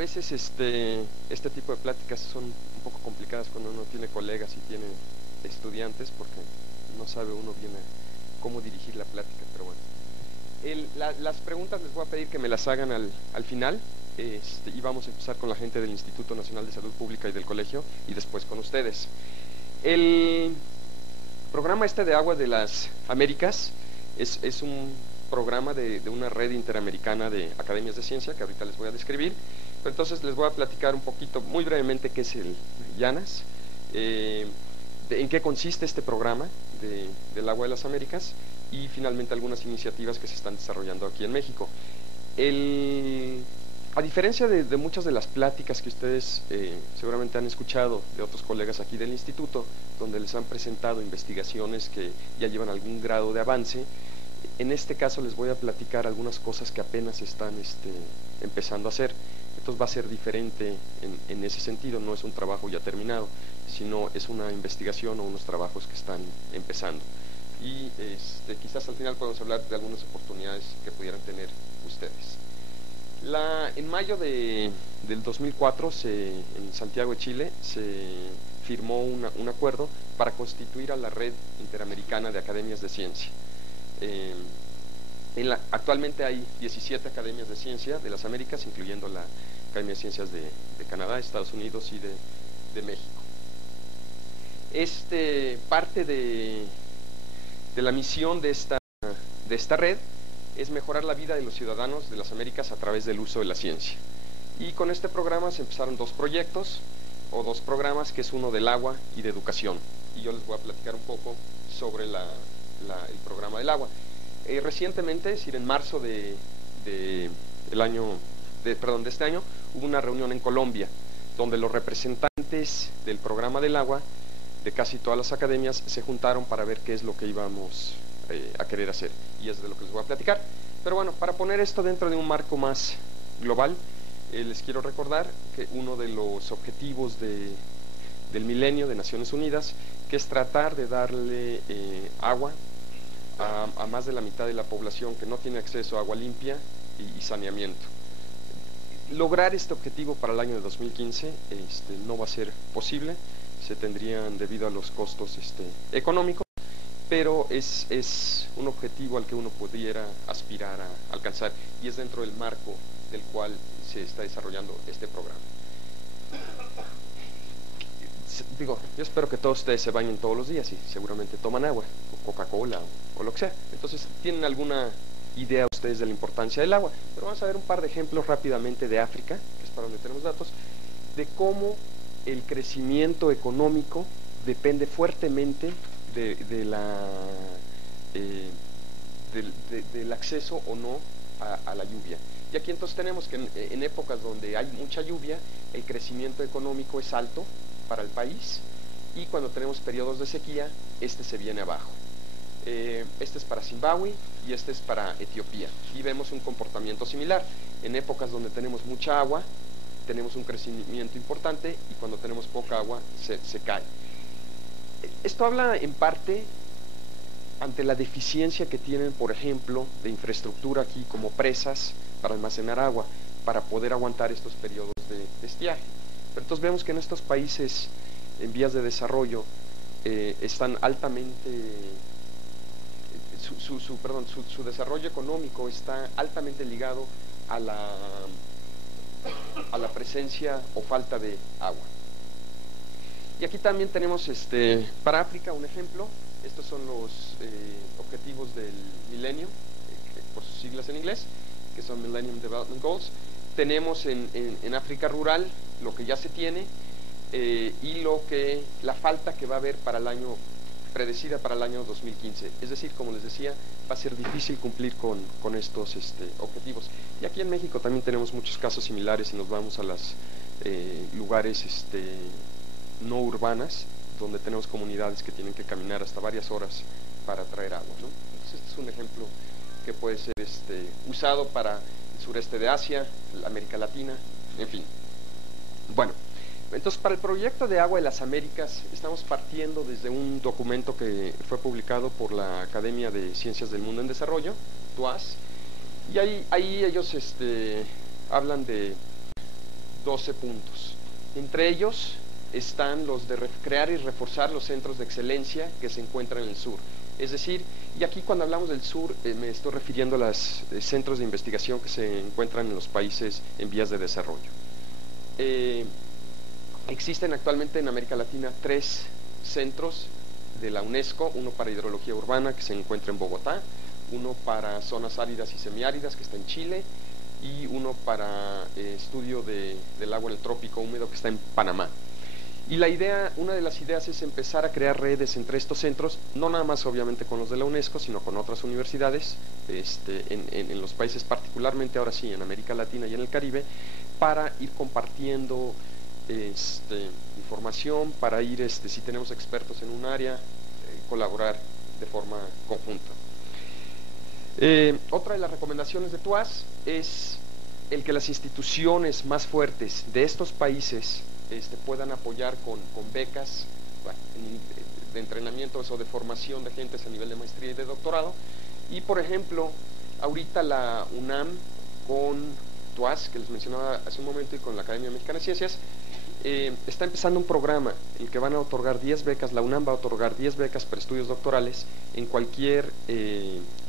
veces este tipo de pláticas son un poco complicadas cuando uno tiene colegas y tiene estudiantes, porque no sabe uno bien cómo dirigir la plática, pero bueno. Las preguntas les voy a pedir que me las hagan al final, y vamos a empezar con la gente del Instituto Nacional de Salud Pública y del colegio, y después con ustedes. El programa de Agua de las Américas es un programa de una red interamericana de academias de ciencia, que ahorita les voy a describir, pero entonces les voy a platicar un poquito, muy brevemente, qué es el YANAS, en qué consiste este programa del Agua de las Américas, y finalmente algunas iniciativas que se están desarrollando aquí en México. A diferencia de muchas de las pláticas que ustedes seguramente han escuchado de otros colegas aquí del instituto, donde les han presentado investigaciones que ya llevan algún grado de avance, en este caso les voy a platicar algunas cosas que apenas están empezando a hacer. Entonces va a ser diferente en ese sentido, no es un trabajo ya terminado, sino es una investigación o unos trabajos que están empezando. Y quizás al final podemos hablar de algunas oportunidades que pudieran tener ustedes. En mayo del 2004, en Santiago de Chile, se firmó un acuerdo para constituir a la Red Interamericana de Academias de Ciencia. Actualmente hay 17 academias de ciencia de las Américas, incluyendo la Academia de Ciencias de Canadá, Estados Unidos y de México. Parte de la misión de esta red es mejorar la vida de los ciudadanos de las Américas a través del uso de la ciencia. Y con este programa se empezaron dos proyectos, o dos programas, que es uno del agua y de educación. Y yo les voy a platicar un poco sobre el programa del agua. Recientemente, es decir, en marzo de este año, hubo una reunión en Colombia, donde los representantes del programa del agua de casi todas las academias se juntaron para ver qué es lo que íbamos a querer hacer, y es de lo que les voy a platicar. Pero bueno, para poner esto dentro de un marco más global, les quiero recordar que uno de los objetivos del milenio de Naciones Unidas, que es tratar de darle agua a más de la mitad de la población que no tiene acceso a agua limpia y saneamiento. Lograr este objetivo para el año de 2015 no va a ser posible, se tendrían debido a los costos económicos, pero es un objetivo al que uno pudiera aspirar a alcanzar, y es dentro del marco del cual se está desarrollando este programa. Yo espero que todos ustedes se bañen todos los días y seguramente toman agua, o Coca-Cola o lo que sea. Entonces, ¿tienen alguna idea ustedes de la importancia del agua? Pero vamos a ver un par de ejemplos rápidamente de África, que es para donde tenemos datos, de cómo el crecimiento económico depende fuertemente del acceso o no a la lluvia. Y aquí entonces tenemos que en épocas donde hay mucha lluvia, el crecimiento económico es alto para el país, y cuando tenemos periodos de sequía, se viene abajo. Este es para Zimbabue y este es para Etiopía, y vemos un comportamiento similar. En épocas donde tenemos mucha agua, tenemos un crecimiento importante, y cuando tenemos poca agua, se cae. Esto habla en parte ante la deficiencia que tienen, por ejemplo, de infraestructura aquí, como presas para almacenar agua, para poder aguantar estos periodos de estiaje. Pero entonces vemos que en estos países en vías de desarrollo están altamente, su desarrollo económico está altamente ligado a la presencia o falta de agua. Y aquí también tenemos para África un ejemplo. Estos son los objetivos del milenio, por sus siglas en inglés, que son Millennium Development Goals. Tenemos en África rural lo que ya se tiene, y la falta que va a haber predecida para el año 2015. Es decir, como les decía, va a ser difícil cumplir con estos objetivos. Y aquí en México también tenemos muchos casos similares, si nos vamos a los lugares no urbanas, donde tenemos comunidades que tienen que caminar hasta varias horas para traer agua, ¿no? Entonces este es un ejemplo que puede ser usado para el sureste de Asia, América Latina, en fin. Bueno, entonces para el proyecto de Agua de las Américas estamos partiendo desde un documento que fue publicado por la Academia de Ciencias del Mundo en Desarrollo, TUAS, y ahí ellos hablan de 12 puntos. Entre ellos están los de crear y reforzar los centros de excelencia que se encuentran en el sur. Es decir, y aquí cuando hablamos del sur me estoy refiriendo a los centros de investigación que se encuentran en los países en vías de desarrollo. Existen actualmente en América Latina 3 centros de la UNESCO, uno para hidrología urbana que se encuentra en Bogotá, uno para zonas áridas y semiáridas que está en Chile, y uno para estudio del agua en el trópico húmedo que está en Panamá. Y la idea, una de las ideas es empezar a crear redes entre estos centros, no nada más obviamente con los de la UNESCO, sino con otras universidades en los países, particularmente ahora sí en América Latina y en el Caribe, para ir compartiendo información, para ir, si tenemos expertos en un área, colaborar de forma conjunta. Otra de las recomendaciones de TUAS es el que las instituciones más fuertes de estos países puedan apoyar con becas de entrenamiento o de formación de gentes a nivel de maestría y de doctorado. Y por ejemplo, ahorita la UNAM con TUAS, que les mencionaba hace un momento, y con la Academia Mexicana de Ciencias, está empezando un programa en el que van a otorgar 10 becas, la UNAM va a otorgar 10 becas para estudios doctorales en cualquier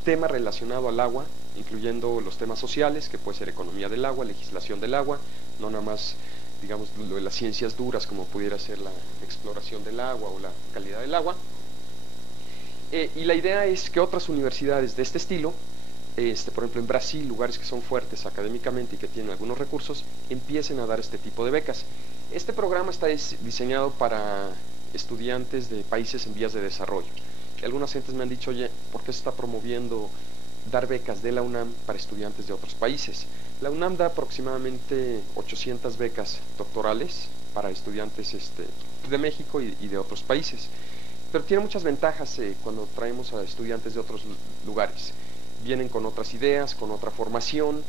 tema relacionado al agua, incluyendo los temas sociales, que puede ser economía del agua, legislación del agua, no nada más, digamos, lo de las ciencias duras, como pudiera ser la exploración del agua o la calidad del agua. Y la idea es que otras universidades de este estilo, por ejemplo en Brasil, lugares que son fuertes académicamente y que tienen algunos recursos, empiecen a dar este tipo de becas. Este programa está diseñado para estudiantes de países en vías de desarrollo. Y algunas gentes me han dicho, oye, ¿por qué se está promoviendo dar becas de la UNAM para estudiantes de otros países? La UNAM da aproximadamente 800 becas doctorales para estudiantes de México y de otros países. Pero tiene muchas ventajas cuando traemos a estudiantes de otros lugares. Vienen con otras ideas, con otra formación.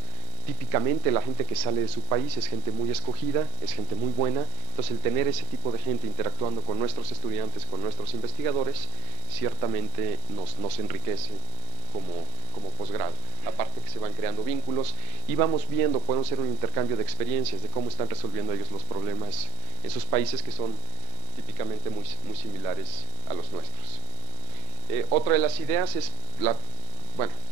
Típicamente la gente que sale de su país es gente muy escogida, es gente muy buena. Entonces el tener ese tipo de gente interactuando con nuestros estudiantes, con nuestros investigadores, ciertamente nos enriquece como posgrado. Aparte que se van creando vínculos y vamos viendo, podemos hacer un intercambio de experiencias de cómo están resolviendo ellos los problemas en sus países, que son típicamente muy similares a los nuestros. Otra de las ideas es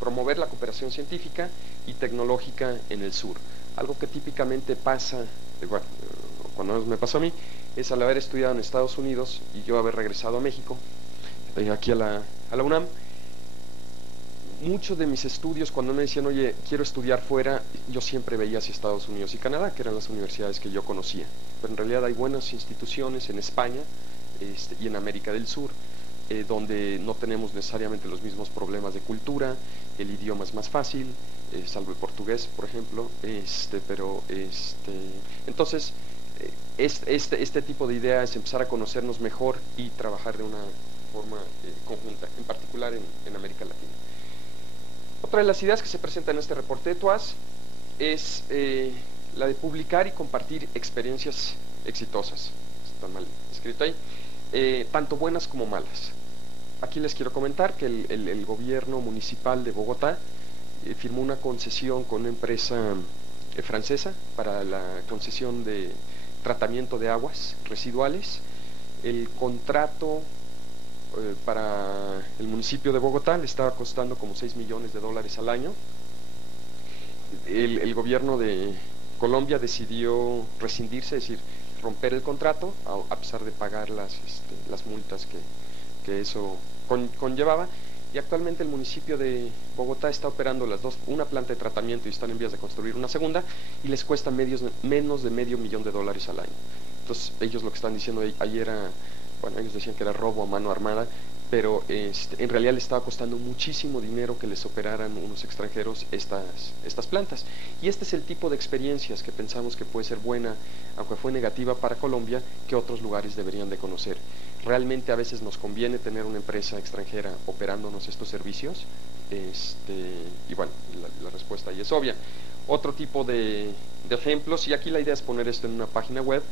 promover la cooperación científica y tecnológica en el sur. Algo que típicamente pasa, cuando me pasó a mí, es al haber estudiado en Estados Unidos y yo haber regresado a México, aquí a la UNAM, muchos de mis estudios, cuando me decían, oye, quiero estudiar fuera, yo siempre veía hacia Estados Unidos y Canadá, que eran las universidades que yo conocía. Pero en realidad hay buenas instituciones en España y en América del Sur, donde no tenemos necesariamente los mismos problemas de cultura, el idioma es más fácil, salvo el portugués, por ejemplo, entonces este tipo de idea es empezar a conocernos mejor y trabajar de una forma conjunta, en particular en América Latina. Otra de las ideas que se presentan en este reporte de TUAS es la de publicar y compartir experiencias exitosas. Está mal escrito ahí. Tanto buenas como malas. Aquí les quiero comentar que el gobierno municipal de Bogotá firmó una concesión con una empresa francesa para la concesión de tratamiento de aguas residuales. El contrato para el municipio de Bogotá le estaba costando como $6 millones al año. El gobierno de Colombia decidió rescindirse, es decir, romper el contrato a pesar de pagar las multas que eso conllevaba, y actualmente el municipio de Bogotá está operando una planta de tratamiento y están en vías de construir una segunda, y les cuesta menos de $500 millones al año. Entonces ellos lo que están diciendo ahí era, ellos decían que era robo a mano armada, pero en realidad les estaba costando muchísimo dinero que les operaran unos extranjeros estas plantas. Y este es el tipo de experiencias que pensamos que puede ser buena, aunque fue negativa para Colombia, que otros lugares deberían de conocer. Realmente a veces nos conviene tener una empresa extranjera operándonos estos servicios, y la respuesta ahí es obvia. Otro tipo de ejemplos, y aquí la idea es poner esto en una página web.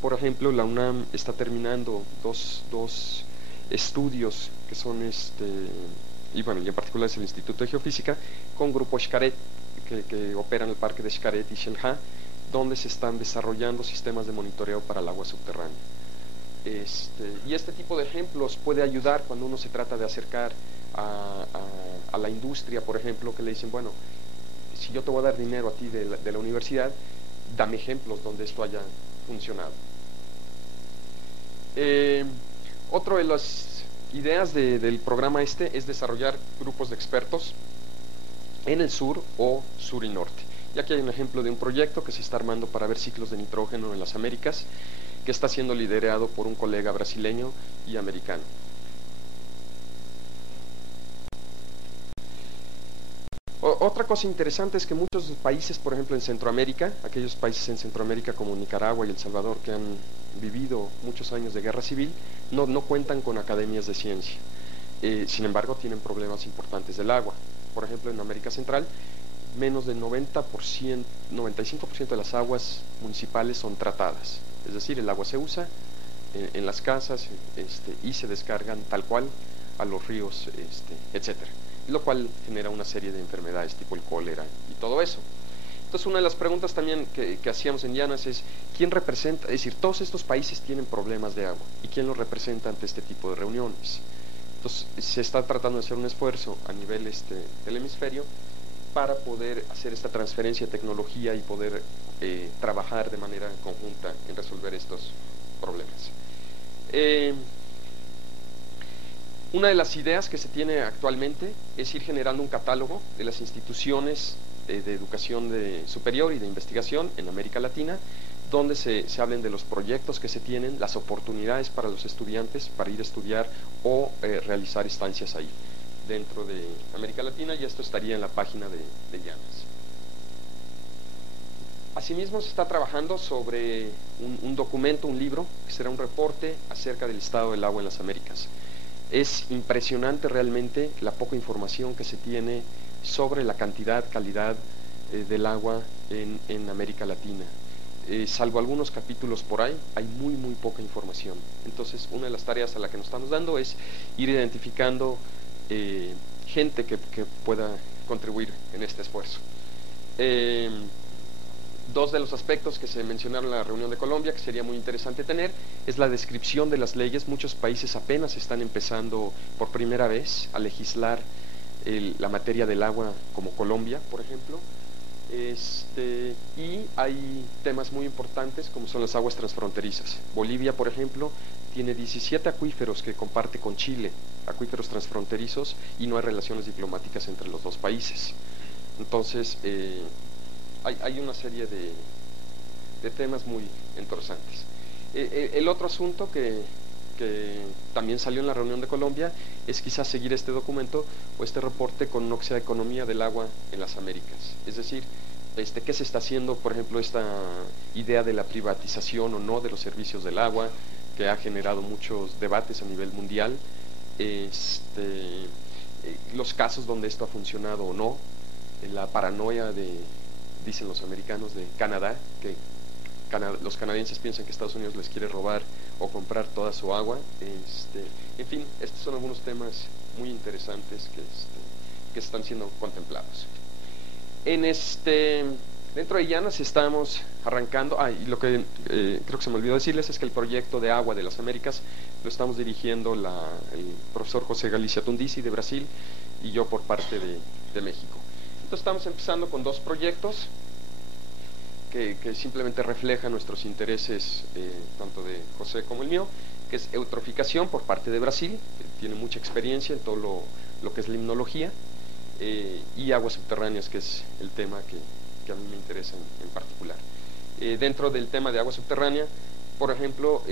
Por ejemplo, la UNAM está terminando dos estudios que son y en particular es el Instituto de Geofísica con Grupo Xcaret que opera en el parque de Xcaret y Xel-Há, donde se están desarrollando sistemas de monitoreo para el agua subterránea. Y este tipo de ejemplos puede ayudar cuando uno se trata de acercar a la industria, por ejemplo, que le dicen, bueno, si yo te voy a dar dinero a ti de la universidad, dame ejemplos donde esto haya funcionado. Otra de las ideas del programa es desarrollar grupos de expertos en el sur o sur y norte. Y aquí hay un ejemplo de un proyecto que se está armando para ver ciclos de nitrógeno en las Américas, que está siendo liderado por un colega brasileño y americano. Otra cosa interesante es que muchos países, por ejemplo en Centroamérica, aquellos países en Centroamérica como Nicaragua y El Salvador que han vivido muchos años de guerra civil, no cuentan con academias de ciencia. Sin embargo, tienen problemas importantes del agua. Por ejemplo, en América Central, menos del 95% de las aguas municipales son tratadas. Es decir, el agua se usa en las casas y se descargan tal cual a los ríos, etcétera. Lo cual genera una serie de enfermedades tipo el cólera y todo eso. Entonces, una de las preguntas también que hacíamos en Llanas es, ¿quién representa? Es decir, todos estos países tienen problemas de agua, ¿y quién los representa ante este tipo de reuniones? Entonces, se está tratando de hacer un esfuerzo a nivel del hemisferio para poder hacer esta transferencia de tecnología y poder trabajar de manera conjunta en resolver estos problemas. Una de las ideas que se tiene actualmente es ir generando un catálogo de las instituciones de educación superior y de investigación en América Latina, donde se hablen de los proyectos que se tienen, las oportunidades para los estudiantes para ir a estudiar o realizar estancias ahí dentro de América Latina, y esto estaría en la página de Llanas. Asimismo, se está trabajando sobre un documento, un libro, que será un reporte acerca del estado del agua en las Américas. Es impresionante realmente la poca información que se tiene sobre la cantidad, calidad del agua en América Latina. Salvo algunos capítulos por ahí, hay muy poca información. Entonces, una de las tareas a la que nos estamos dando es ir identificando gente que pueda contribuir en este esfuerzo. Dos de los aspectos que se mencionaron en la reunión de Colombia, que sería muy interesante tener, es la descripción de las leyes. Muchos países apenas están empezando por primera vez a legislar la materia del agua, como Colombia, por ejemplo. Y hay temas muy importantes como son las aguas transfronterizas. Bolivia, por ejemplo, tiene 17 acuíferos que comparte con Chile, acuíferos transfronterizos, y no hay relaciones diplomáticas entre los dos países. Entonces, hay una serie de temas muy interesantes. El otro asunto que también salió en la reunión de Colombia es quizás seguir este documento o este reporte con una economía del agua en las Américas. Es decir, ¿qué se está haciendo? Por ejemplo, esta idea de la privatización o no de los servicios del agua, que ha generado muchos debates a nivel mundial. Los casos donde esto ha funcionado o no, la paranoia dicen los americanos, de Canadá, que los canadienses piensan que Estados Unidos les quiere robar o comprar toda su agua. En fin, estos son algunos temas muy interesantes que están siendo contemplados. Dentro de Llanas estamos arrancando, y lo que creo que se me olvidó decirles es que el proyecto de agua de las Américas lo estamos dirigiendo el profesor José Galicia Tundici de Brasil y yo por parte de México. Entonces estamos empezando con dos proyectos que simplemente reflejan nuestros intereses, tanto de José como el mío, que es eutroficación por parte de Brasil, que tiene mucha experiencia en todo lo que es la limnología, y aguas subterráneas, que es el tema que a mí me interesa en particular. Dentro del tema de agua subterránea, por ejemplo,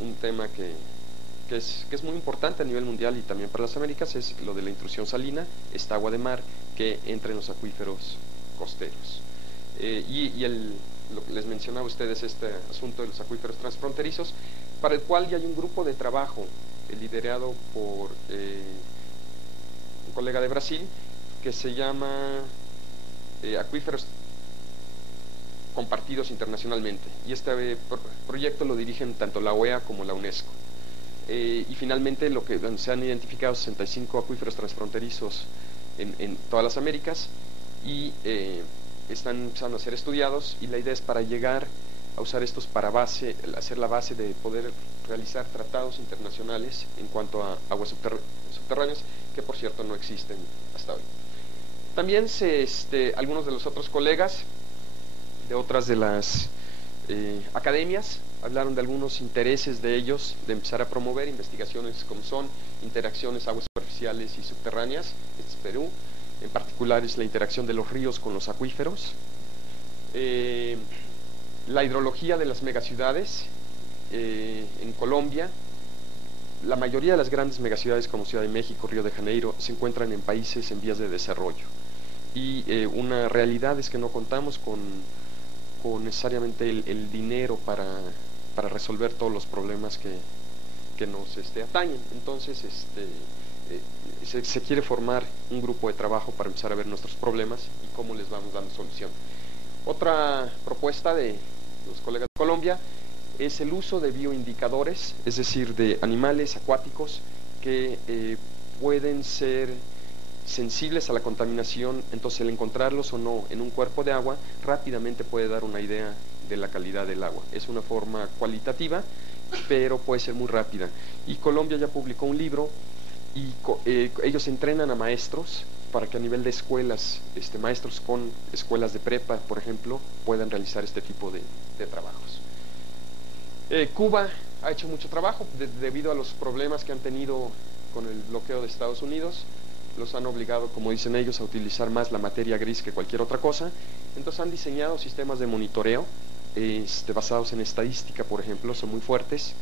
un tema que es muy importante a nivel mundial y también para las Américas es lo de la intrusión salina, esta agua de mar que entra en los acuíferos costeros. Lo que les mencionaba a ustedes, este asunto de los acuíferos transfronterizos, para el cual ya hay un grupo de trabajo liderado por un colega de Brasil que se llama Acuíferos Compartidos Internacionalmente, y este proyecto lo dirigen tanto la OEA como la UNESCO. Y finalmente se han identificado 65 acuíferos transfronterizos en todas las Américas, y están empezando a ser estudiados, y la idea es para llegar a usar estos para hacer la base de poder realizar tratados internacionales en cuanto a aguas subterráneas, que por cierto no existen hasta hoy. También algunos de los otros colegas de otras de las academias hablaron de algunos intereses de ellos de empezar a promover investigaciones como son interacciones aguas superficiales y subterráneas. Este es Perú, en particular es la interacción de los ríos con los acuíferos, la hidrología de las megaciudades en Colombia. La mayoría de las grandes megaciudades como Ciudad de México, Río de Janeiro, se encuentran en países en vías de desarrollo, y una realidad es que no contamos con necesariamente el dinero para resolver todos los problemas que nos atañen. Entonces se quiere formar un grupo de trabajo para empezar a ver nuestros problemas y cómo les vamos dando solución. Otra propuesta de los colegas de Colombia es el uso de bioindicadores, es decir, de animales acuáticos que pueden ser sensibles a la contaminación. Entonces el encontrarlos o no en un cuerpo de agua rápidamente puede dar una idea de la calidad del agua. Es una forma cualitativa, pero puede ser muy rápida. Y Colombia ya publicó un libro, y ellos entrenan a maestros para que a nivel de escuelas, maestros con escuelas de prepa, por ejemplo, puedan realizar este tipo de trabajos. Cuba ha hecho mucho trabajo debido a los problemas que han tenido con el bloqueo de Estados Unidos. Los han obligado, como dicen ellos, a utilizar más la materia gris que cualquier otra cosa. Entonces han diseñado sistemas de monitoreo basados en estadística, por ejemplo, son muy fuertes.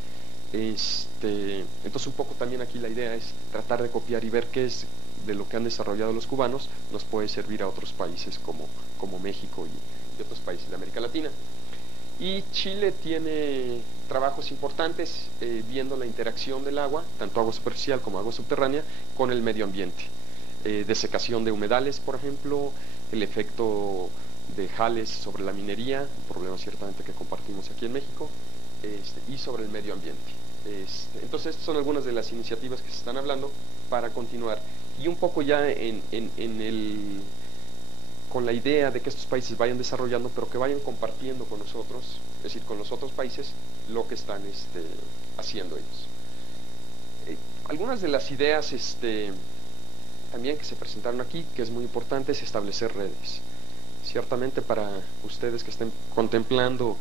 Entonces un poco también aquí la idea es tratar de copiar y ver qué es de lo que han desarrollado los cubanos nos puede servir a otros países como México y otros países de América Latina. Y Chile tiene trabajos importantes viendo la interacción del agua, tanto agua superficial como agua subterránea, con el medio ambiente. Desecación de humedales, por ejemplo, el efecto de jales sobre la minería, un problema ciertamente que compartimos aquí en México, y sobre el medio ambiente. Entonces, estas son algunas de las iniciativas que se están hablando para continuar. Y un poco ya con la idea de que estos países vayan desarrollando, pero que vayan compartiendo con nosotros, es decir, con los otros países, lo que están haciendo ellos. Algunas de las ideas también que se presentaron aquí, que es muy importante, es establecer redes. Ciertamente para ustedes que estén contemplando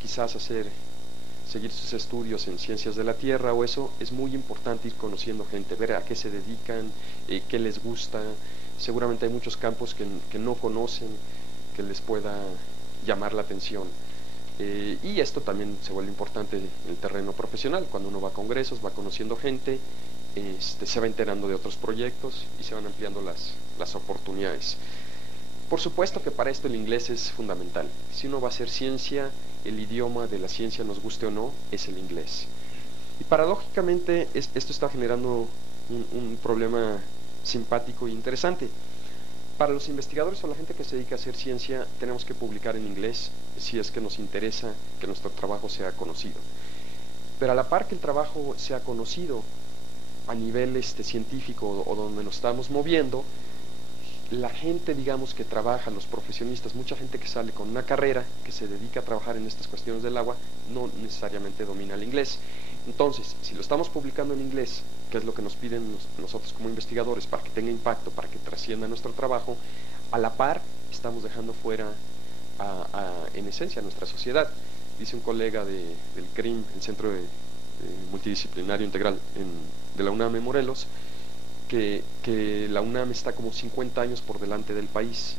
quizás seguir sus estudios en ciencias de la tierra o eso, es muy importante ir conociendo gente, ver a qué se dedican, qué les gusta. Seguramente hay muchos campos que no conocen, que les pueda llamar la atención. Y esto también se vuelve importante en el terreno profesional. Cuando uno va a congresos, va conociendo gente, se va enterando de otros proyectos y se van ampliando las oportunidades. Por supuesto que para esto el inglés es fundamental. Si uno va a hacer ciencia, el idioma de la ciencia, nos guste o no, es el inglés. Y paradójicamente esto está generando un problema simpático e interesante. Para los investigadores o la gente que se dedica a hacer ciencia, tenemos que publicar en inglés si es que nos interesa que nuestro trabajo sea conocido. Pero a la par que el trabajo sea conocido a nivel científico o donde nos estamos moviendo, la gente, digamos, que trabaja, los profesionistas, mucha gente que sale con una carrera, que se dedica a trabajar en estas cuestiones del agua, no necesariamente domina el inglés. Entonces, si lo estamos publicando en inglés, que es lo que nos piden nosotros como investigadores para que tenga impacto, para que trascienda nuestro trabajo, a la par estamos dejando fuera en esencia a nuestra sociedad. Dice un colega del CRIM, el Centro Multidisciplinario Integral de la UNAM en Morelos, que la UNAM está como 50 años por delante del país.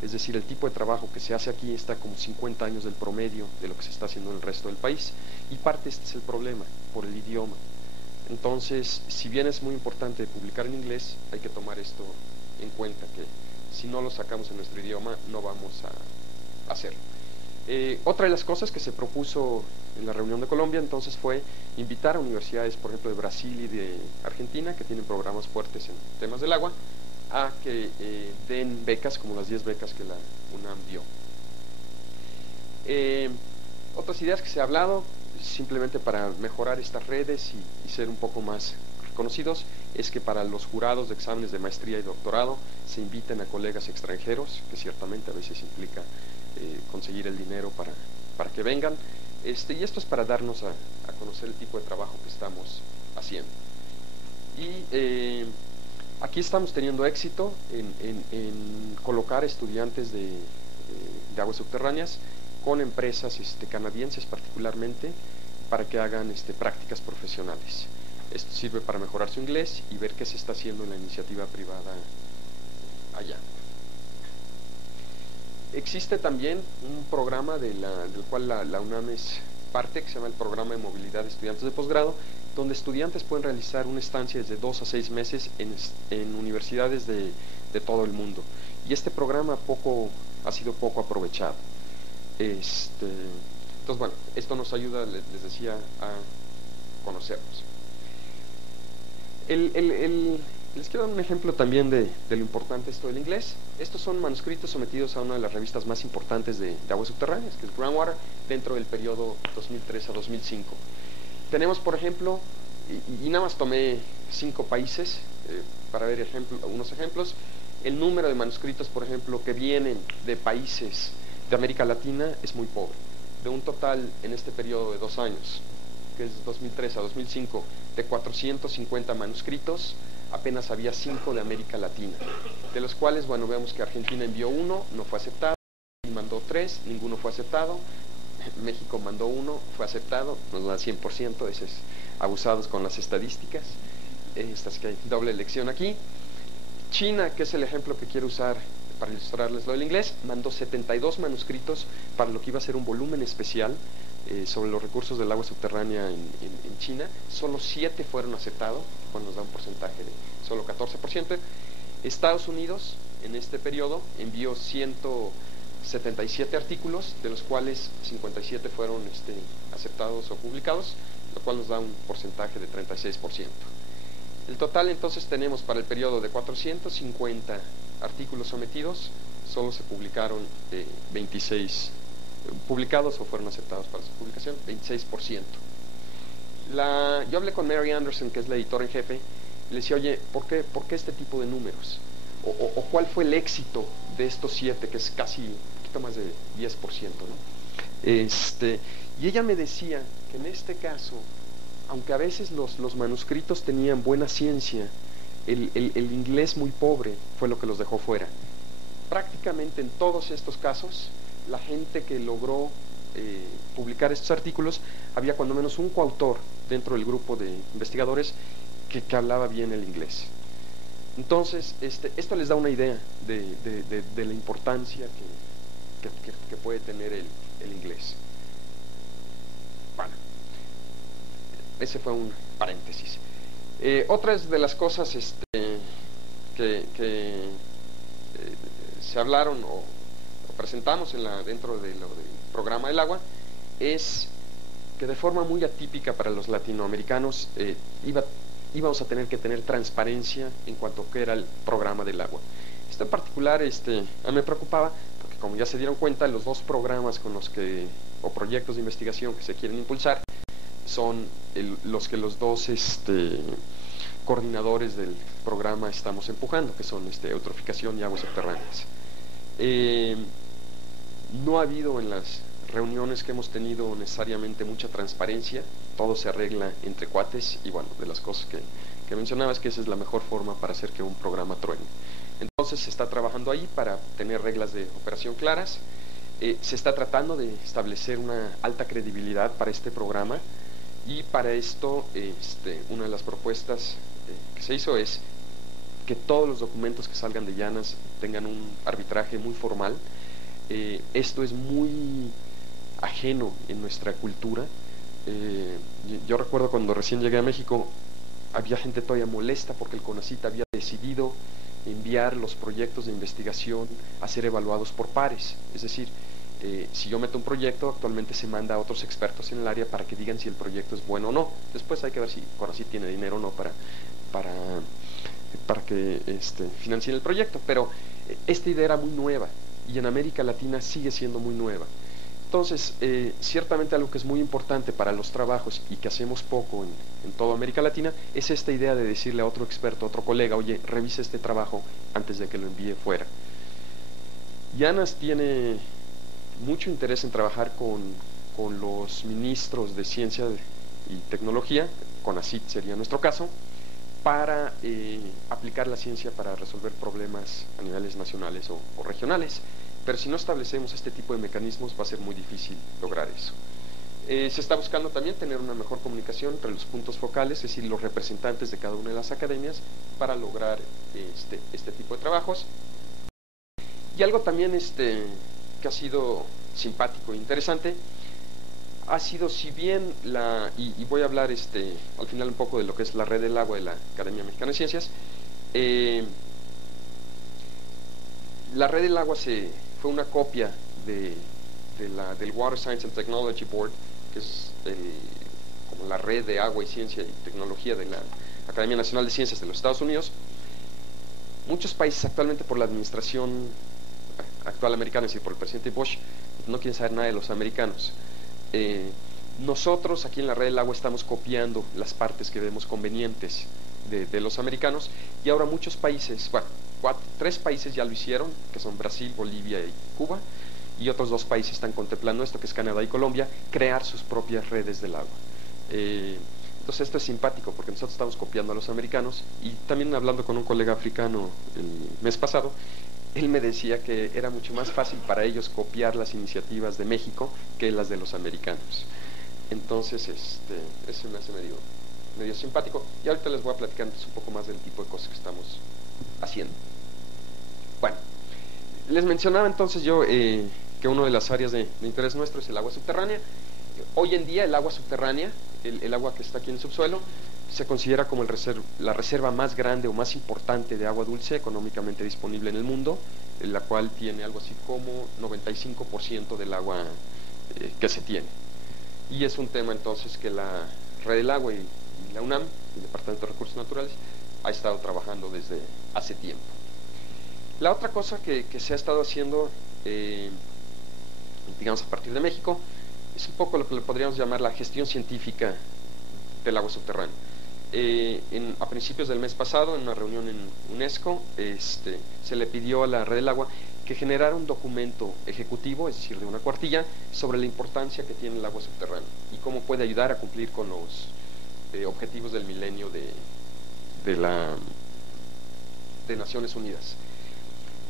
Es decir, el tipo de trabajo que se hace aquí está como 50 años del promedio de lo que se está haciendo en el resto del país. Y parte este es el problema, por el idioma. Entonces, si bien es muy importante publicar en inglés, hay que tomar esto en cuenta, que si no lo sacamos en nuestro idioma, no vamos a hacerlo. Otra de las cosas que se propuso en la reunión de Colombia entonces fue invitar a universidades, por ejemplo, de Brasil y de Argentina, que tienen programas fuertes en temas del agua, a que den becas, como las 10 becas que la UNAM dio. Otras ideas que se ha hablado, simplemente para mejorar estas redes y ser un poco más conocidos es que para los jurados de exámenes de maestría y doctorado se inviten a colegas extranjeros, que ciertamente a veces implica conseguir el dinero para que vengan, y esto es para darnos a conocer el tipo de trabajo que estamos haciendo. Y aquí estamos teniendo éxito en colocar estudiantes de aguas subterráneas con empresas canadienses particularmente, para que hagan prácticas profesionales. Esto sirve para mejorar su inglés y ver qué se está haciendo en la iniciativa privada allá. Existe también un programa del cual la UNAM es parte, que se llama el Programa de Movilidad de Estudiantes de Posgrado, donde estudiantes pueden realizar una estancia desde 2 a 6 meses en universidades de todo el mundo. Y este programa ha sido poco aprovechado. Entonces, bueno, esto nos ayuda, les decía, a conocernos. Les quiero dar un ejemplo también de lo importante esto del inglés. Estos son manuscritos sometidos a una de las revistas más importantes de aguas subterráneas, que es Groundwater, dentro del periodo 2003 a 2005. Tenemos, por ejemplo, y nada más tomé 5 países para ver unos ejemplos. El número de manuscritos, por ejemplo, que vienen de países de América Latina es muy pobre. De un total en este periodo de 2 años, que es 2003 a 2005, de 450 manuscritos, apenas había 5 de América Latina, de los cuales, bueno, vemos que Argentina envió 1, no fue aceptado, y mandó 3, ninguno fue aceptado, México mandó 1, fue aceptado, nos da 100%, ese es abusados con las estadísticas, estas que hay doble elección aquí. China, que es el ejemplo que quiero usar para ilustrarles lo del inglés, mandó 72 manuscritos para lo que iba a ser un volumen especial sobre los recursos del agua subterránea en China. Solo 7 fueron aceptados, cual nos da un porcentaje de solo 14%. Estados Unidos, en este periodo, envió 177 artículos, de los cuales 57 fueron aceptados o publicados, lo cual nos da un porcentaje de 36%. El total entonces tenemos para el periodo de 450 artículos sometidos, solo se publicaron 26 publicados o fueron aceptados para su publicación, 26%. Yo hablé con Mary Anderson, que es la editora en jefe, y le decía, oye, ¿por qué este tipo de números? O ¿cuál fue el éxito de estos 7, que es casi un poquito más de 10%, ¿no? Y ella me decía que en este caso, aunque a veces los manuscritos tenían buena ciencia, el inglés muy pobre fue lo que los dejó fuera. Prácticamente en todos estos casos, la gente que logró publicar estos artículos, había cuando menos un coautor dentro del grupo de investigadores que hablaba bien el inglés. Entonces, esto les da una idea de la importancia que puede tener el inglés. Bueno, ese fue un paréntesis. Otras de las cosas que se hablaron o presentamos dentro del programa del agua es que de forma muy atípica para los latinoamericanos íbamos a tener que tener transparencia en cuanto a qué era el programa del agua. Esto en particular a mí me preocupaba porque, como ya se dieron cuenta, los 2 programas o proyectos de investigación que se quieren impulsar son los que los 2 coordinadores del programa estamos empujando, que son eutroficación y aguas subterráneas. No ha habido en las reuniones que hemos tenido necesariamente mucha transparencia, todo se arregla entre cuates, y bueno, de las cosas que mencionaba es que esa es la mejor forma para hacer que un programa truene. Entonces se está trabajando ahí para tener reglas de operación claras. Se está tratando de establecer una alta credibilidad para este programa, y para esto una de las propuestas que se hizo es que todos los documentos que salgan de Llanas tengan un arbitraje muy formal. Esto es muy ajeno en nuestra cultura. Yo recuerdo cuando recién llegué a México, había gente todavía molesta porque el CONACYT había decidido enviar los proyectos de investigación a ser evaluados por pares. Es decir, si yo meto un proyecto, actualmente se manda a otros expertos en el área para que digan si el proyecto es bueno o no. Después hay que ver si CONACYT tiene dinero o no para que financien el proyecto. Pero esta idea era muy nueva y en América Latina sigue siendo muy nueva. Entonces, ciertamente algo que es muy importante para los trabajos y que hacemos poco en toda América Latina es esta idea de decirle a otro experto, a otro colega, oye, revisa este trabajo antes de que lo envíe fuera. Yanas tiene mucho interés en trabajar con los ministros de Ciencia y Tecnología, CONACYT sería nuestro caso, para aplicar la ciencia para resolver problemas a niveles nacionales o regionales. Pero si no establecemos este tipo de mecanismos va a ser muy difícil lograr eso. Se está buscando también tener una mejor comunicación entre los puntos focales, es decir, los representantes de cada una de las academias, para lograr este tipo de trabajos. Y algo también que ha sido simpático e interesante, ha sido, si bien y voy a hablar al final un poco de lo que es la red del agua de la Academia Mexicana de Ciencias. La red del agua fue una copia del Water Science and Technology Board, que es como la red de agua y ciencia y tecnología de la Academia Nacional de Ciencias de los Estados Unidos. Muchos países actualmente, por la administración actual americana, es decir, por el presidente Bush, no quieren saber nada de los americanos. Nosotros aquí en la red del agua estamos copiando las partes que vemos convenientes de los americanos, y ahora muchos países, bueno, 3 países ya lo hicieron, que son Brasil, Bolivia y Cuba, y otros 2 países están contemplando esto, que es Canadá y Colombia, crear sus propias redes del agua. Entonces esto es simpático porque nosotros estamos copiando a los americanos, y también hablando con un colega africano el mes pasado, él me decía que era mucho más fácil para ellos copiar las iniciativas de México que las de los americanos. Entonces eso me hace medio simpático, y ahorita les voy a platicar un poco más del tipo de cosas que estamos haciendo. Bueno, les mencionaba entonces yo que una de las áreas de interés nuestro es el agua subterránea. Hoy en día el agua subterránea, el agua que está aquí en el subsuelo, se considera como la reserva más grande o más importante de agua dulce económicamente disponible en el mundo, en la cual tiene algo así como 95% del agua que se tiene. Y es un tema entonces que la Red del Agua y la UNAM, el Departamento de Recursos Naturales, ha estado trabajando desde hace tiempo. La otra cosa que se ha estado haciendo, digamos a partir de México, es un poco lo que le podríamos llamar la gestión científica del agua subterránea. A principios del mes pasado, en una reunión en UNESCO, se le pidió a la Red del Agua que generara un documento ejecutivo, es decir, de una cuartilla, sobre la importancia que tiene el agua subterránea y cómo puede ayudar a cumplir con los objetivos del milenio de Naciones Unidas.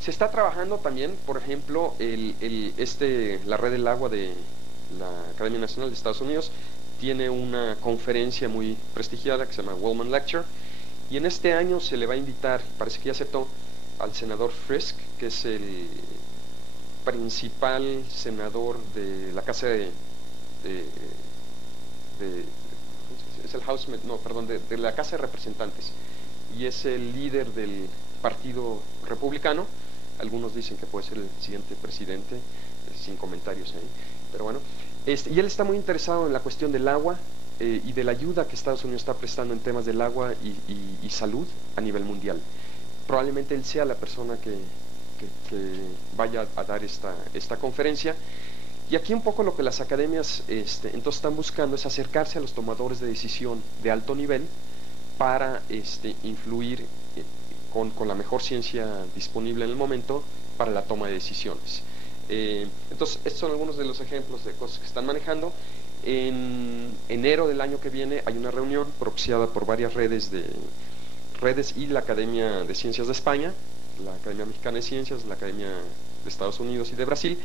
Se está trabajando también, por ejemplo, la Red del Agua de la Academia Nacional de Estados Unidos tiene una conferencia muy prestigiada que se llama Wellman Lecture, y en este año se le va a invitar, parece que ya aceptó, al senador Frisk, que es el principal senador de la Casa de la Casa de Representantes, y es el líder del Partido Republicano. Algunos dicen que puede ser el siguiente presidente, sin comentarios ahí, pero bueno. Y él está muy interesado en la cuestión del agua y de la ayuda que Estados Unidos está prestando en temas del agua y salud a nivel mundial. Probablemente él sea la persona que vaya a dar esta conferencia. Y aquí un poco lo que las academias entonces están buscando es acercarse a los tomadores de decisión de alto nivel para influir con la mejor ciencia disponible en el momento para la toma de decisiones. Entonces, estos son algunos de los ejemplos de cosas que están manejando. En enero del año que viene hay una reunión propiciada por varias redes y la Academia de Ciencias de España, la Academia Mexicana de Ciencias, la Academia de Estados Unidos y de Brasil,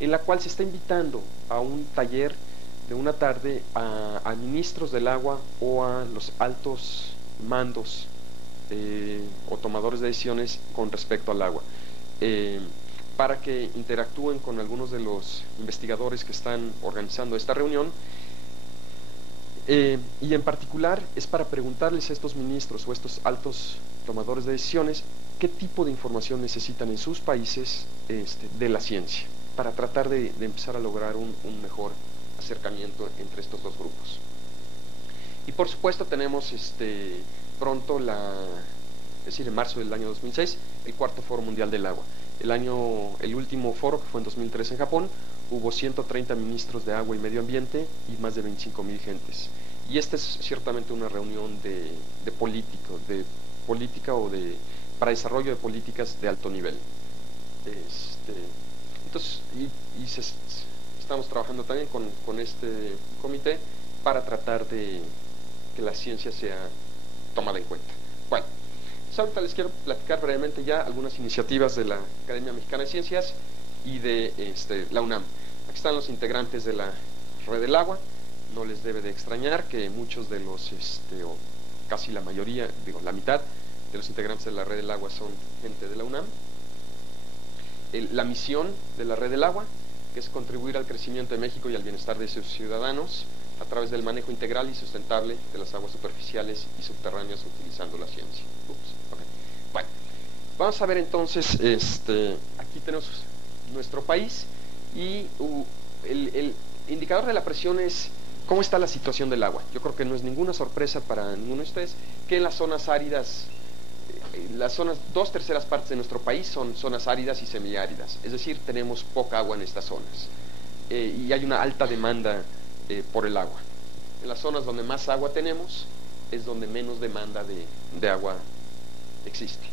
en la cual se está invitando a un taller de una tarde a ministros del agua o a los altos mandos o tomadores de decisiones con respecto al agua, para que interactúen con algunos de los investigadores que están organizando esta reunión. Y en particular es para preguntarles a estos ministros o estos altos tomadores de decisiones qué tipo de información necesitan en sus países de la ciencia, para tratar de empezar a lograr un mejor acercamiento entre estos dos grupos. Y por supuesto tenemos pronto, es decir, en marzo del año 2006, el cuarto Foro Mundial del Agua. El último foro, que fue en 2003 en Japón, hubo 130 ministros de agua y medio ambiente y más de 25,000 gentes. Y esta es ciertamente una reunión de política o para desarrollo de políticas de alto nivel. Entonces, estamos trabajando también con este comité para tratar de que la ciencia sea tomada en cuenta. Bueno, pues ahorita les quiero platicar brevemente ya algunas iniciativas de la Academia Mexicana de Ciencias y de la UNAM. Aquí están los integrantes de la Red del Agua. No les debe de extrañar que muchos de los, o casi la mayoría, digo la mitad de los integrantes de la Red del Agua son gente de la UNAM. La misión de la Red del Agua, que es contribuir al crecimiento de México y al bienestar de sus ciudadanos a través del manejo integral y sustentable de las aguas superficiales y subterráneas utilizando la ciencia. Okay. Bueno, vamos a ver entonces, aquí tenemos nuestro país y el indicador de la presión es cómo está la situación del agua. Yo creo que no es ninguna sorpresa para ninguno de ustedes que en las zonas áridas, las zonas, 2/3 partes de nuestro país son zonas áridas y semiáridas, es decir, tenemos poca agua en estas zonas y hay una alta demanda por el agua. En las zonas donde más agua tenemos es donde menos demanda de agua existe.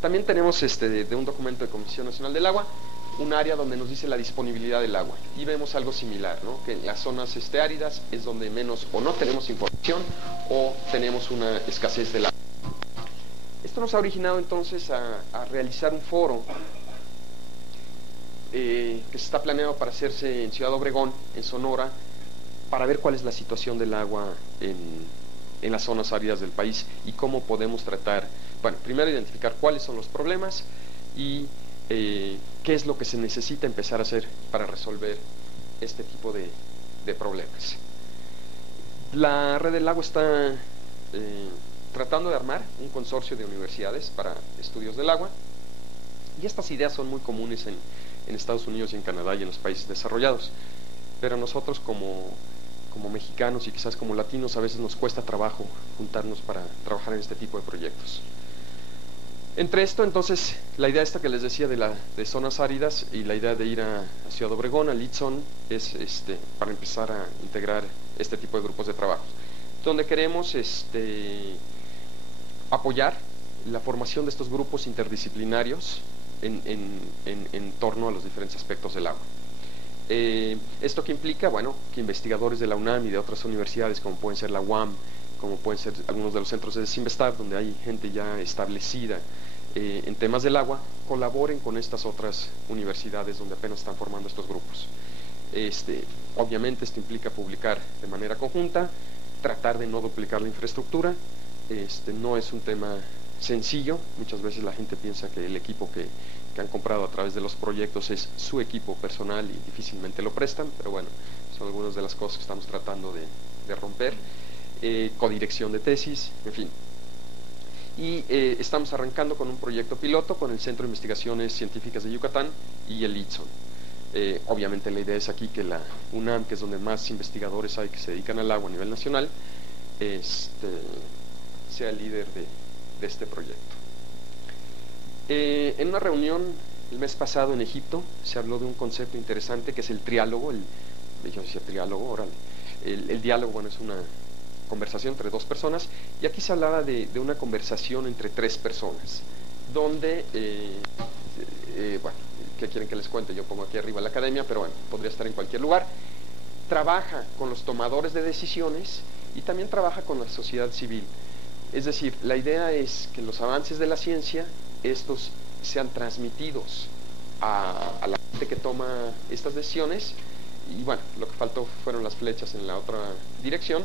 También tenemos de un documento de Comisión Nacional del Agua un área donde nos dice la disponibilidad del agua y vemos algo similar, ¿no? Que en las zonas áridas es donde menos o no tenemos información o tenemos una escasez del agua. Esto nos ha originado entonces a realizar un foro que se está planeado para hacerse en Ciudad Obregón, en Sonora, para ver cuál es la situación del agua en las zonas áridas del país y cómo podemos tratar, bueno, primero identificar cuáles son los problemas y qué es lo que se necesita empezar a hacer para resolver este tipo de problemas. La Red del Agua está tratando de armar un consorcio de universidades para estudios del agua y estas ideas son muy comunes en Estados Unidos y en Canadá y en los países desarrollados, pero nosotros como mexicanos y quizás como latinos a veces nos cuesta trabajo juntarnos para trabajar en este tipo de proyectos. Entre esto, entonces, la idea esta que les decía de zonas áridas y la idea de ir a Ciudad Obregón, a Litzón, es para empezar a integrar este tipo de grupos de trabajo, donde queremos apoyar la formación de estos grupos interdisciplinarios en torno a los diferentes aspectos del agua. ¿Esto qué implica? Bueno, que investigadores de la UNAM y de otras universidades, como pueden ser la UAM, como pueden ser algunos de los centros de Cinvestar, donde hay gente ya establecida en temas del agua, colaboren con estas otras universidades donde apenas están formando estos grupos. Obviamente esto implica publicar de manera conjunta, tratar de no duplicar la infraestructura. No es un tema sencillo, muchas veces la gente piensa que el equipo que han comprado a través de los proyectos es su equipo personal y difícilmente lo prestan, pero bueno, son algunas de las cosas que estamos tratando de romper. Codirección de tesis, en fin. Y estamos arrancando con un proyecto piloto con el Centro de Investigaciones Científicas de Yucatán y el ITSON. Obviamente la idea es aquí que la UNAM, que es donde más investigadores hay que se dedican al agua a nivel nacional, sea el líder de este proyecto. En una reunión el mes pasado en Egipto se habló de un concepto interesante que es el triálogo. Yo decía triálogo, órale. El diálogo, bueno, es una conversación entre dos personas, y aquí se hablaba de una conversación entre 3 personas, donde, bueno, ¿qué quieren que les cuente? Yo pongo aquí arriba la academia, pero bueno, podría estar en cualquier lugar. Trabaja con los tomadores de decisiones y también trabaja con la sociedad civil. Es decir, la idea es que los avances de la ciencia, estos sean transmitidos a la gente que toma estas decisiones. Y bueno, lo que faltó fueron las flechas en la otra dirección.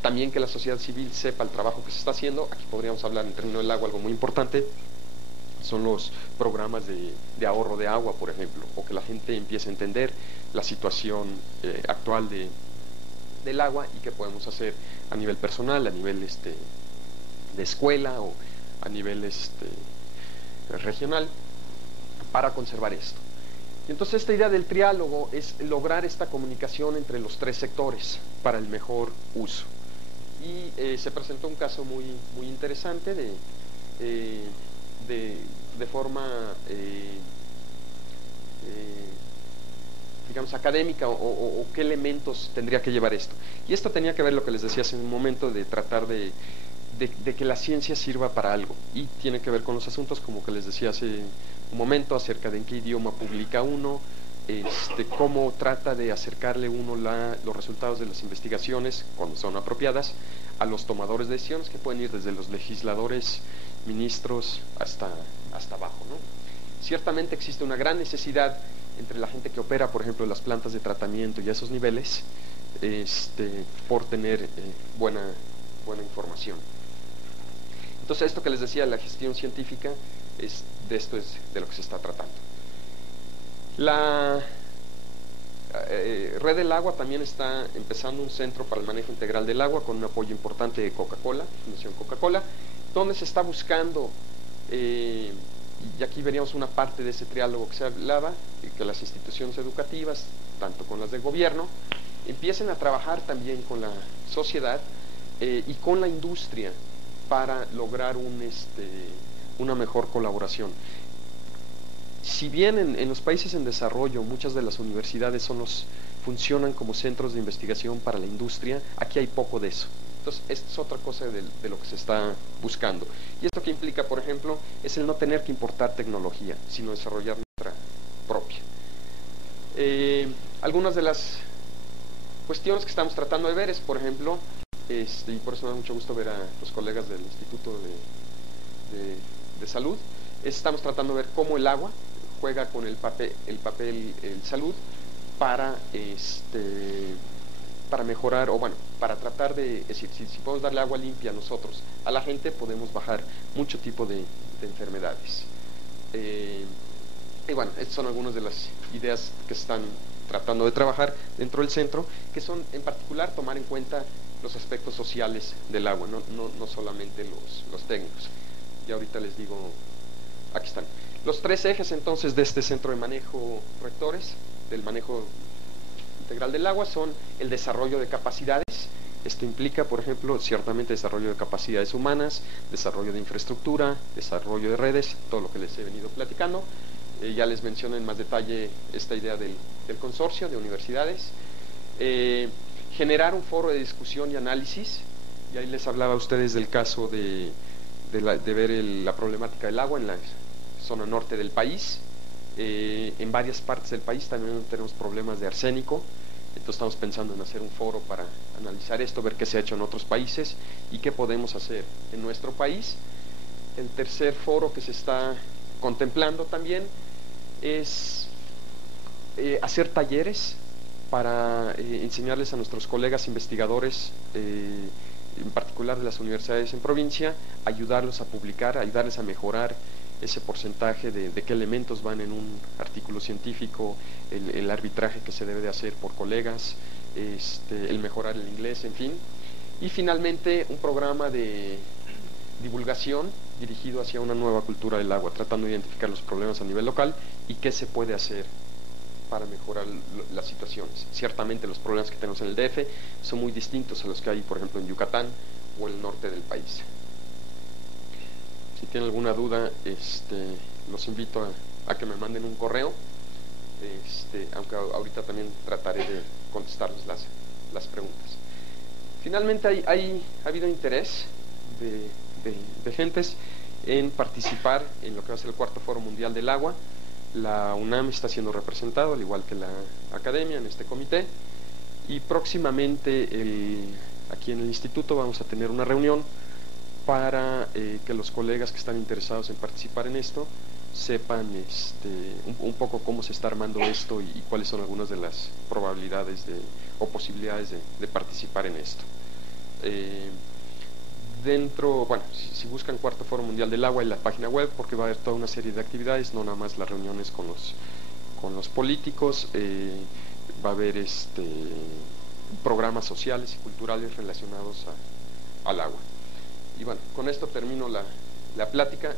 También que la sociedad civil sepa el trabajo que se está haciendo. Aquí podríamos hablar en términos del agua, algo muy importante son los programas de ahorro de agua, por ejemplo, o que la gente empiece a entender la situación actual del agua y qué podemos hacer a nivel personal, a nivel de escuela o a nivel regional para conservar esto. Y entonces esta idea del triálogo es lograr esta comunicación entre los 3 sectores para el mejor uso. Y se presentó un caso muy interesante de forma digamos, académica o qué elementos tendría que llevar esto. Y esto tenía que ver lo que les decía hace un momento de tratar de que la ciencia sirva para algo, y tiene que ver con los asuntos como que les decía hace un momento acerca de en qué idioma publica uno, cómo trata de acercarle uno los resultados de las investigaciones, cuando son apropiadas, a los tomadores de decisiones, que pueden ir desde los legisladores, ministros, hasta abajo, ¿no? Ciertamente existe una gran necesidad entre la gente que opera, por ejemplo, las plantas de tratamiento y a esos niveles, por tener buena información. Entonces, esto que les decía, la gestión científica, esto es de lo que se está tratando. La Red del Agua también está empezando un centro para el manejo integral del agua con un apoyo importante de Coca-Cola, Fundación Coca-Cola, donde se está buscando, y aquí veríamos una parte de ese triálogo que se hablaba, que las instituciones educativas, tanto con las del gobierno, empiecen a trabajar también con la sociedad y con la industria para lograr una mejor colaboración. Si bien en los países en desarrollo muchas de las universidades funcionan como centros de investigación para la industria, aquí hay poco de eso. Entonces, esto es otra cosa de lo que se está buscando. Y esto que implica, por ejemplo, es el no tener que importar tecnología, sino desarrollar nuestra propia. Algunas de las cuestiones que estamos tratando de ver es, por ejemplo, y por eso me da mucho gusto ver a los colegas del Instituto de Salud, estamos tratando de ver cómo el agua juega con el papel salud para mejorar, o bueno, para tratar de, es decir, si podemos darle agua limpia a nosotros, a la gente, podemos bajar mucho tipo de enfermedades. Y bueno, estas son algunas de las ideas que se están tratando de trabajar dentro del centro, que son en particular tomar en cuenta los aspectos sociales del agua, no solamente los técnicos. Y ahorita les digo, aquí están. Los tres ejes entonces de este centro de manejo rectores, del manejo integral del agua, son el desarrollo de capacidades. Esto implica, por ejemplo, ciertamente desarrollo de capacidades humanas, desarrollo de infraestructura, desarrollo de redes, todo lo que les he venido platicando. Ya les mencioné en más detalle esta idea del consorcio de universidades. Generar un foro de discusión y análisis, y ahí les hablaba a ustedes del caso de ver la problemática del agua en la zona norte del país. En varias partes del país también tenemos problemas de arsénico, entonces estamos pensando en hacer un foro para analizar esto, ver qué se ha hecho en otros países y qué podemos hacer en nuestro país. El tercer foro que se está contemplando también es hacer talleres para enseñarles a nuestros colegas investigadores, en particular de las universidades en provincia, ayudarlos a publicar, ayudarles a mejorar ese porcentaje de qué elementos van en un artículo científico, el arbitraje que se debe de hacer por colegas, el mejorar el inglés, en fin. Y finalmente un programa de divulgación dirigido hacia una nueva cultura del agua, tratando de identificar los problemas a nivel local y qué se puede hacer para mejorar las situaciones. Ciertamente los problemas que tenemos en el DF son muy distintos a los que hay, por ejemplo, en Yucatán o el norte del país. Si tienen alguna duda, los invito a que me manden un correo, aunque ahorita también trataré de contestarles las preguntas. Finalmente ha habido interés de gentes en participar en lo que va a ser el cuarto Foro Mundial del Agua. La UNAM está siendo representado, al igual que la academia, en este comité, y próximamente aquí en el instituto vamos a tener una reunión para que los colegas que están interesados en participar en esto sepan un poco cómo se está armando esto y cuáles son algunas de las probabilidades o posibilidades de participar en esto. Bueno, si buscan Cuarto Foro Mundial del Agua en la página web, porque va a haber toda una serie de actividades, no nada más las reuniones con los políticos, va a haber programas sociales y culturales relacionados al agua. Y bueno, con esto termino la plática.